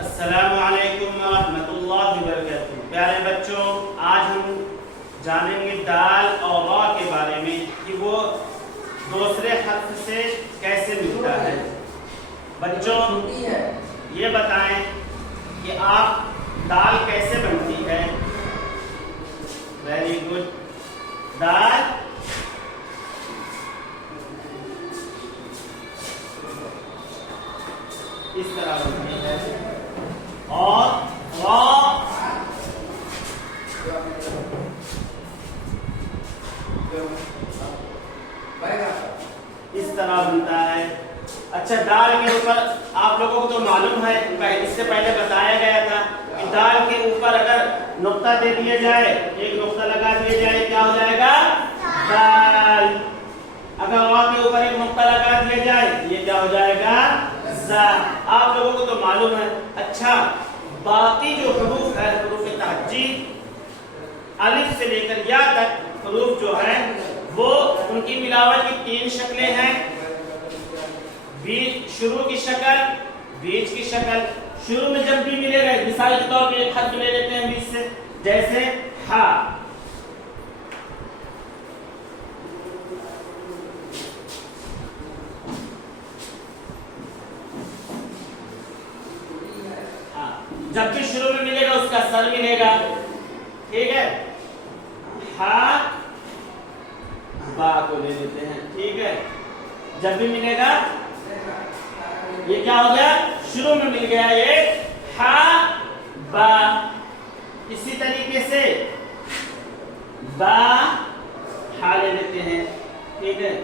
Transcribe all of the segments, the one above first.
السلام علیکم ورحمۃ اللہ وبرکاتہ۔ پیارے بچوں، آج ہم جانیں گے دال اور را کے بارے میں کہ وہ دوسرے حرف سے کیسے ملتا ہے۔ بچوں یہ بتائیں کہ آپ دال کیسے بنتی ہے؟ Very good. دال اس طرح بنتی ہے اور را اس طرح بنتا ہے۔ اچھا، دال کے اوپر آپ لوگوں کو تو معلوم ہے، اس سے پہلے بتایا گیا تھا کہ دال کے اوپر اگر نقطہ دے دیا جائے، ایک نقطہ لگا دیا جائے، کیا ہو جائے گا؟ دال۔ اگر را کے اوپر ایک نقطہ لگا دیا جائے، یہ کیا ہو جائے گا؟ زا۔ آپ لوگوں کو تو معلوم ہے۔ اچھا، باقی جو حروف ہے، حروف تہجید الف سے لے کر یا تک حروف جو ہیں وہ ان کی ملاوٹ کی 3 شکلیں ہیں۔ شروع کی شکل، بیچ کی شکل۔ شروع میں جب بھی ملے گا، مثال کے طور پہ ایک حرف لے لیتے ہیں بیچ سے، جیسے ہا۔ جب بھی شروع میں ملے گا اس کا سر ملے گا، ٹھیک ہے؟ ہا با کو لے لیتے ہیں، ٹھیک ہے؟ جب بھی ملے گا، یہ کیا ہو گیا؟ شروع میں مل گیا یہ ہا با۔ اسی طریقے سے با ہا لے لیتے ہیں، ٹھیک ہے؟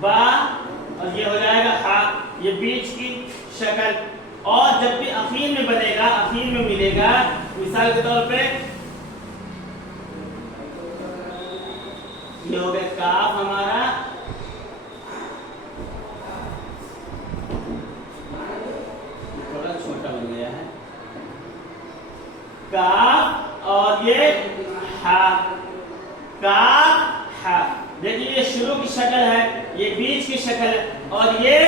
با اور یہ ہو جائے گا ہا، یہ بیچ کی شکل۔ اور جب بھی اخیر میں بنے گا، اخیر میں ملے گا، مثال کے طور پہ یہ ہو گیا کاف ہمارا، تھوڑا چھوٹا بن گیا ہے، کاف اور یہ ہا، کاف ہا۔ دیکھیے یہ شروع کی شکل ہے، یہ بیچ کی شکل ہے، اور یہ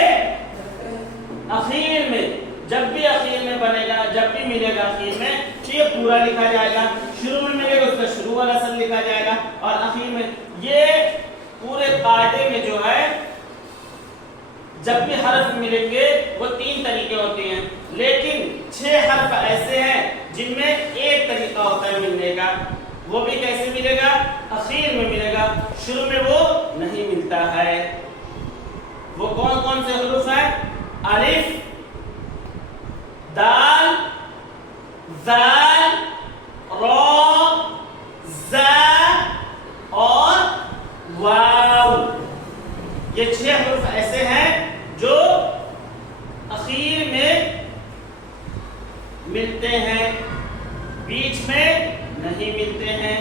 اخیر میں، جب بھی اخیر میں بنے گا، جب بھی ملے گا اخیر میں، یہ پورا لکھا جائے گا۔ شروع میں ملے گا اس کا شروع والا سر لکھا جائے گا، اور اخیر میں یہ پورے قاعدے میں جو ہے جب بھی حرف ملیں گے وہ 3 طریقے ہوتے ہیں، لیکن 6 حرف ایسے ہیں جن میں ایک طریقہ ہوتا ہے ملنے کا۔ وہ بھی کیسے ملے گا؟ اخیر میں ملے گا، شروع میں وہ نہیں ملتا ہے۔ وہ کون کون سے حروف ہیں؟ الف، دال، ذال، را، زا اور واو۔ یہ 6 حروف ایسے ہیں جو اخیر میں ملتے ہیں، بیچ میں نہیں ملتے ہیں۔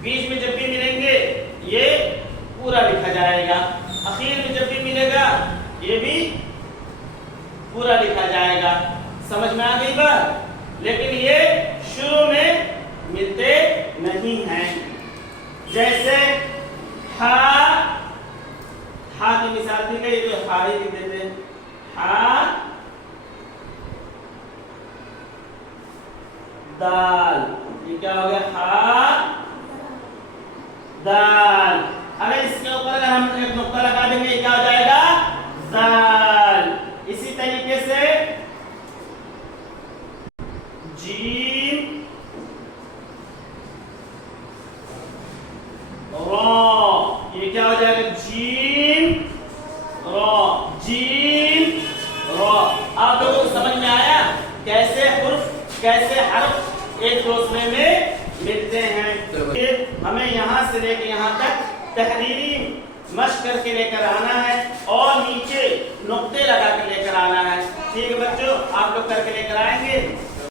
بیچ میں جب بھی ملیں گے یہ پورا لکھا جائے گا، اخیر میں جب بھی ملے گا یہ بھی پورا لکھا جائے گا۔ سمجھ میں آ گئی بات؟ لیکن یہ شروع میں ملتے نہیں ہیں۔ جیسے ہا، ہا کی مثال دی گئی تو ہا ہی لکھ دیتے ہیں، ہا دال۔ یہ کیا ہو گیا؟ ہا دال۔ اگر اس کے اوپر اگر ہم ایک نقطہ لگا دیں گے یہ کیا ہو جائے گا؟ دال۔ اسی طریقے سے جیم، را، یہ کیا ہو جائے گا؟ جیم، را، جیم، را۔ آپ لوگوں کو سمجھ میں آیا کیسے حرف، کیسے حرف ایک دوسرے میں ملتے ہیں؟ ہمیں یہاں سے لے کے یہاں تک تحریری مشق کر کے لے کر آنا ہے، اور نیچے نقطے لگا کے لے کر آنا ہے، ٹھیک ہے بچوں؟ آپ لوگ کر کے لے کر آئیں گے۔